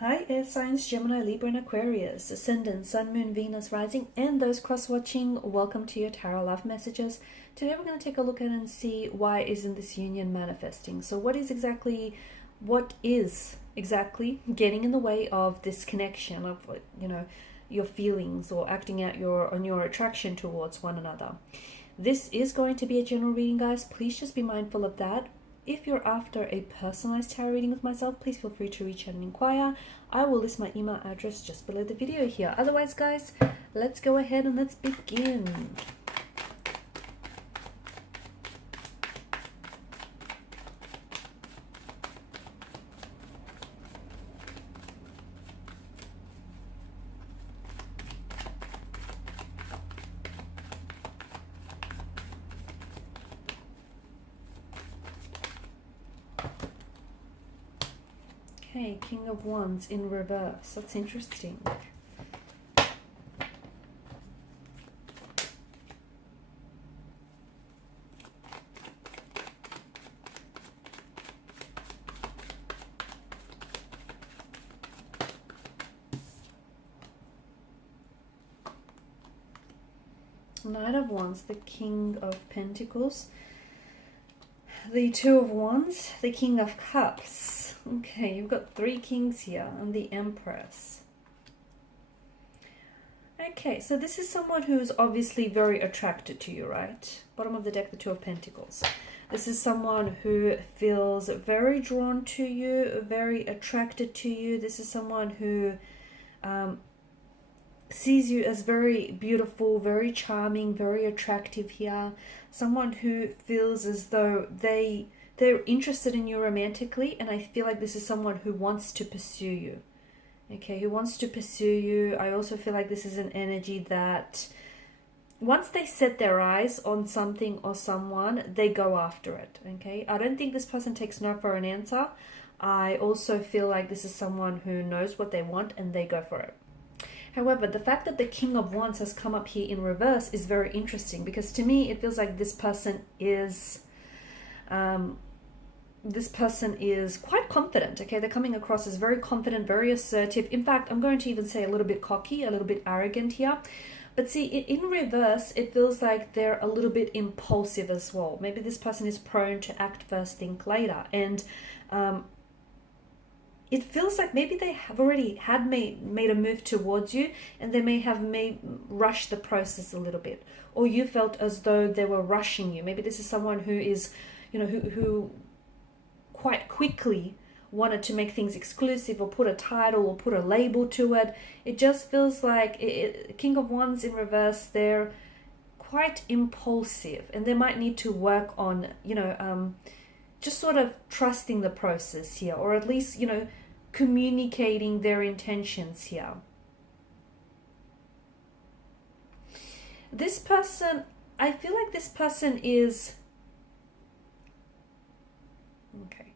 Hi, air signs Gemini, Libra, and Aquarius, Ascendant, Sun, Moon, Venus, Rising, and those cross-watching. Welcome to your Tarot Love Messages. Today we're going to take a look at and see why isn't this union manifesting. So what is exactly getting in the way of this connection of, your feelings or acting out on your attraction towards one another? This is going to be a general reading, guys. Please just be mindful of that. If you're after a personalized tarot reading with myself, please feel free to reach out and inquire. I will list my email address just below the video here. Otherwise, guys, let's go ahead and let's begin. Okay, King of Wands in reverse. That's interesting. Knight of Wands, the King of Pentacles, the Two of Wands, the King of Cups. Okay, you've got three kings here and the Empress. Okay, so this is someone who is obviously very attracted to you, right? Bottom of the deck, the Two of Pentacles. This is someone who feels very drawn to you, very attracted to you. This is someone who sees you as very beautiful, very charming, very attractive here. Someone who feels as though they're interested in you romantically, and I feel like this is someone who wants to pursue you. Okay, who wants to pursue you. I also feel like this is an energy that once they set their eyes on something or someone, they go after it. Okay, I don't think this person takes no for an answer. I also feel like this is someone who knows what they want and they go for it. However, the fact that the King of Wands has come up here in reverse is very interesting, because to me it feels like this person is quite confident. Okay, they're coming across as very confident, very assertive. In fact, I'm going to even say a little bit cocky, a little bit arrogant here. But see, in reverse, it feels like they're a little bit impulsive as well. Maybe this person is prone to act first, think later. And it feels like maybe they have already made a move towards you, and they may have rushed the process a little bit. Or you felt as though they were rushing you. Maybe this is someone who is, who quite quickly wanted to make things exclusive or put a title or put a label to it. It just feels like King of Wands in reverse, they're quite impulsive, and they might need to work on, just sort of trusting the process here, or at least, communicating their intentions here. This person, I feel like this person is... Okay.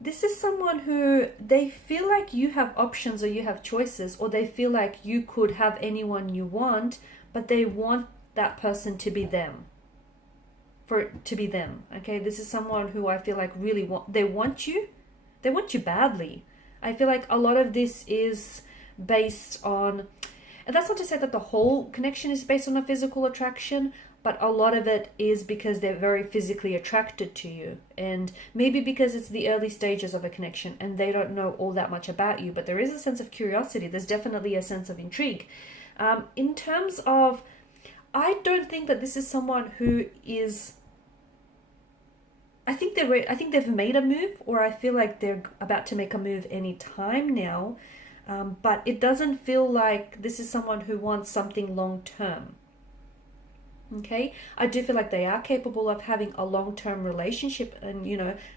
This is someone who they feel like you have options or you have choices, or they feel like you could have anyone you want, but they want that person to be them. For it to be them. Okay, this is someone who I feel like really they want you badly. I feel like a lot of this is based on, and that's not to say that the whole connection is based on a physical attraction, but a lot of it is because they're very physically attracted to you, and maybe because it's the early stages of a connection and they don't know all that much about you, but there is a sense of curiosity. There's definitely a sense of intrigue. In terms of, I don't think that this is someone who is... I think they've made a move, or I feel like they're about to make a move any time now. But it doesn't feel like this is someone who wants something long term. Okay, I do feel like they are capable of having a long-term relationship and,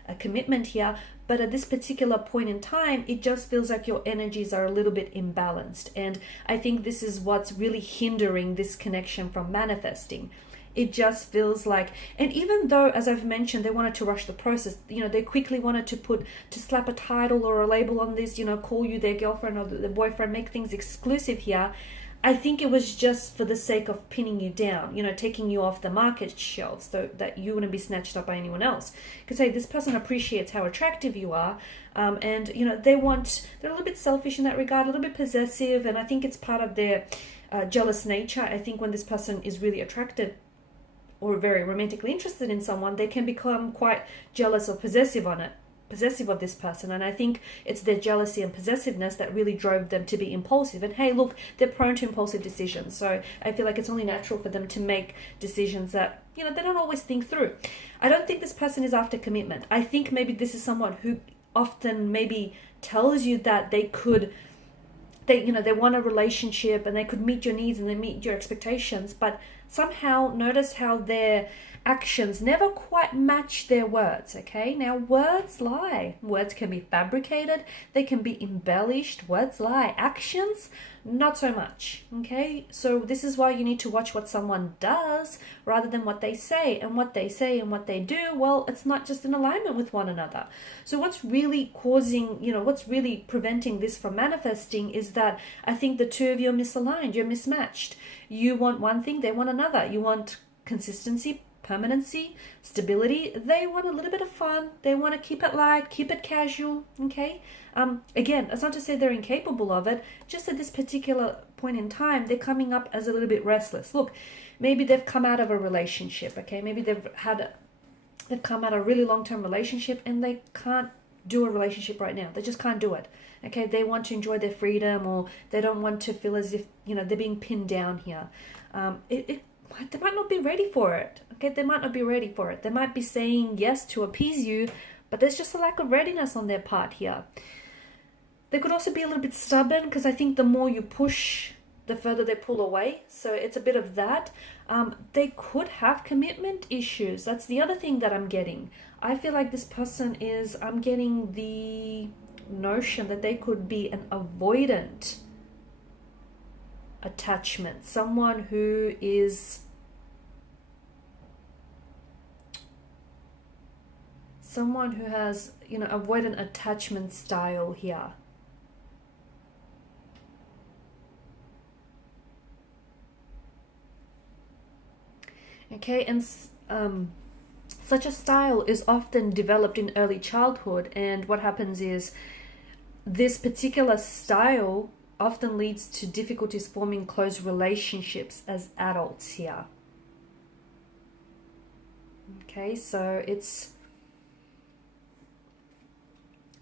a commitment here. But at this particular point in time, it just feels like your energies are a little bit imbalanced. And I think this is what's really hindering this connection from manifesting. It just feels like, and even though, as I've mentioned, they wanted to rush the process, they quickly wanted to slap a title or a label on this, call you their girlfriend or their boyfriend, make things exclusive here. I think it was just for the sake of pinning you down, you know, taking you off the market shelves so that you wouldn't be snatched up by anyone else. Because, hey, this person appreciates how attractive you are. And, you know, they're a little bit selfish in that regard, a little bit possessive. And I think it's part of their jealous nature. I think when this person is really attracted or very romantically interested in someone, they can become quite jealous or possessive of this person. And I think it's their jealousy and possessiveness that really drove them to be impulsive. And hey, look, they're prone to impulsive decisions, so I feel like it's only natural for them to make decisions that, you know, they don't always think through. I don't think this person is after commitment. I think maybe this is someone who often maybe tells you that they want a relationship and they could meet your needs and they meet your expectations, but somehow notice how their actions never quite match their words. Okay, now words lie. Words can be fabricated, they can be embellished. Words lie. Actions, not so much. Okay, so this is why you need to watch what someone does rather than what they say. And what they say and what they do, well, it's not just in alignment with one another. So what's really what's really preventing this from manifesting is that I think the two of you are misaligned. You're mismatched. You want one thing, they want another. You want consistency, permanency, stability. They want a little bit of fun. They want to keep it light, keep it casual. Okay. Again, it's not to say they're incapable of it. Just at this particular point in time, they're coming up as a little bit restless. Look, maybe they've come out of a relationship. Okay. Maybe they've come out of a really long-term relationship and they can't do a relationship right now. They just can't do it. Okay. They want to enjoy their freedom, or they don't want to feel as if, you know, they're being pinned down here. They might not be ready for it. Okay, they might not be ready for it. They might be saying yes to appease you, but there's just a lack of readiness on their part here. They could also be a little bit stubborn, because I think the more you push, the further they pull away. So it's a bit of that. They could have commitment issues. That's the other thing that I'm getting. I feel like this person I'm getting the notion that they could be an avoidant attachment, someone who has, you know, avoidant attachment style here. Okay, and such a style is often developed in early childhood, and what happens is this particular style often leads to difficulties forming close relationships as adults here. Okay, so it's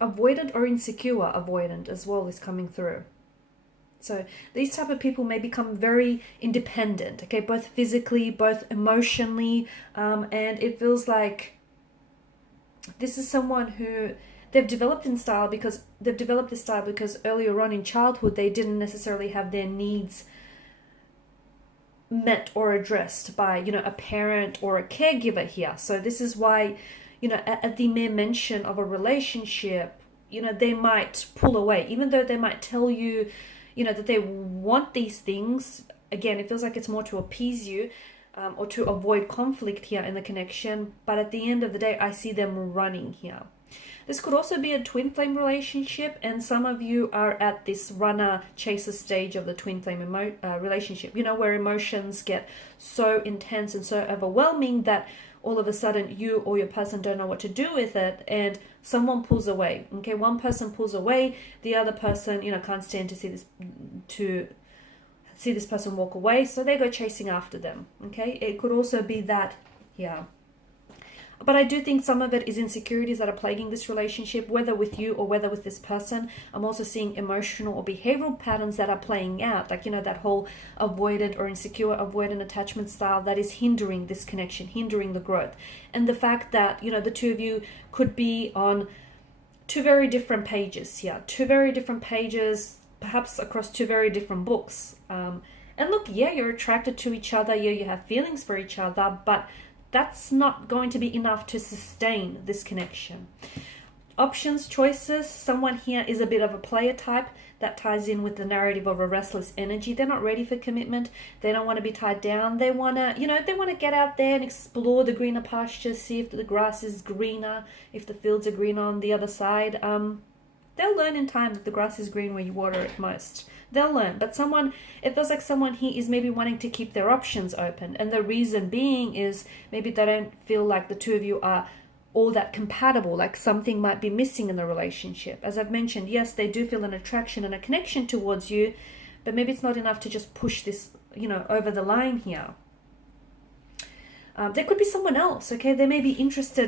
avoidant or insecure avoidant as well is coming through. So these type of people may become very independent, okay, both physically, both emotionally, and it feels like this is someone who they've developed this style because earlier on in childhood they didn't necessarily have their needs met or addressed by, you know, a parent or a caregiver here. So this is why, you know, at the mere mention of a relationship, you know, they might pull away, even though they might tell you, you know, that they want these things. Again, it feels like it's more to appease you, or to avoid conflict here in the connection. But at the end of the day, I see them running here. This could also be a twin flame relationship, and some of you are at this runner-chaser stage of the twin flame relationship, you know, where emotions get so intense and so overwhelming that all of a sudden you or your person don't know what to do with it, and someone pulls away. Okay, one person pulls away, the other person, you know, can't stand to see this person walk away, so they go chasing after them. Okay, it could also be that, yeah. But I do think some of it is insecurities that are plaguing this relationship, whether with you or whether with this person. I'm also seeing emotional or behavioral patterns that are playing out, like, you know, that whole avoidant or insecure avoidant attachment style that is hindering this connection, hindering the growth. And the fact that, you know, the two of you could be on two very different pages here, perhaps across two very different books. And look, yeah, you're attracted to each other, yeah, you have feelings for each other, but that's not going to be enough to sustain this connection. Options, choices. Someone here is a bit of a player type. That ties in with the narrative of a restless energy. They're not ready for commitment. They don't want to be tied down. They want to, you know, they want to get out there and explore the greener pastures, see if the grass is greener, if the fields are greener on the other side. They'll learn in time that the grass is green where you water it most. They'll learn. But it feels like someone here is maybe wanting to keep their options open. And the reason being is maybe they don't feel like the two of you are all that compatible, like something might be missing in the relationship. As I've mentioned, yes, they do feel an attraction and a connection towards you, but maybe it's not enough to just push this, over the line here. There could be someone else, okay? They may be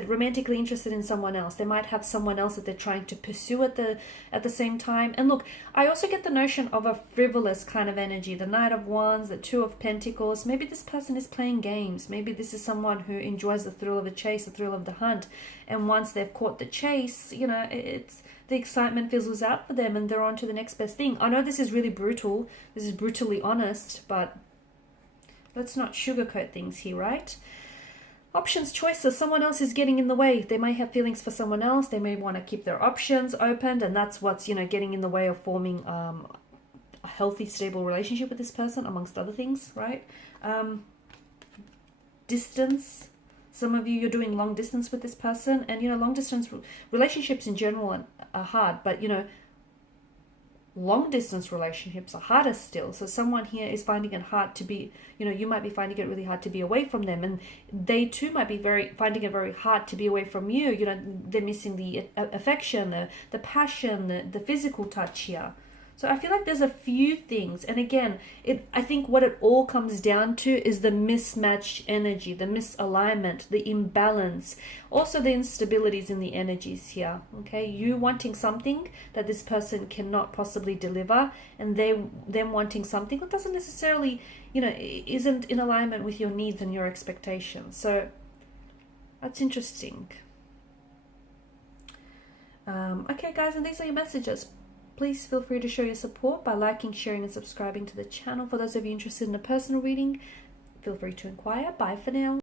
romantically interested in someone else. They might have someone else that they're trying to pursue at the same time. And look, I also get the notion of a frivolous kind of energy. The Knight of Wands, the Two of Pentacles. Maybe this person is playing games. Maybe this is someone who enjoys the thrill of the chase, the thrill of the hunt. And once they've caught the chase, it's the excitement fizzles out for them and they're on to the next best thing. I know this is really brutal. This is brutally honest, but let's not sugarcoat things here, right? Options, choices. Someone else is getting in the way. They may have feelings for someone else. They may want to keep their options open, and that's what's, getting in the way of forming a healthy, stable relationship with this person, amongst other things, right? Distance. Some of you're doing long distance with this person, and, long distance relationships in general are hard, but, long distance relationships are harder still. So someone here is finding it hard to be, you might be finding it really hard to be away from them, and they too might be finding it very hard to be away from you. They're missing the affection, the passion, the physical touch here. So I feel like there's a few things, and again, I think what it all comes down to is the mismatched energy, the misalignment, the imbalance, also the instabilities in the energies here. Okay, you wanting something that this person cannot possibly deliver, and them wanting something that doesn't necessarily, isn't in alignment with your needs and your expectations. So that's interesting. Okay, guys, and these are your messages. Please feel free to show your support by liking, sharing, and subscribing to the channel. For those of you interested in a personal reading, feel free to inquire. Bye for now.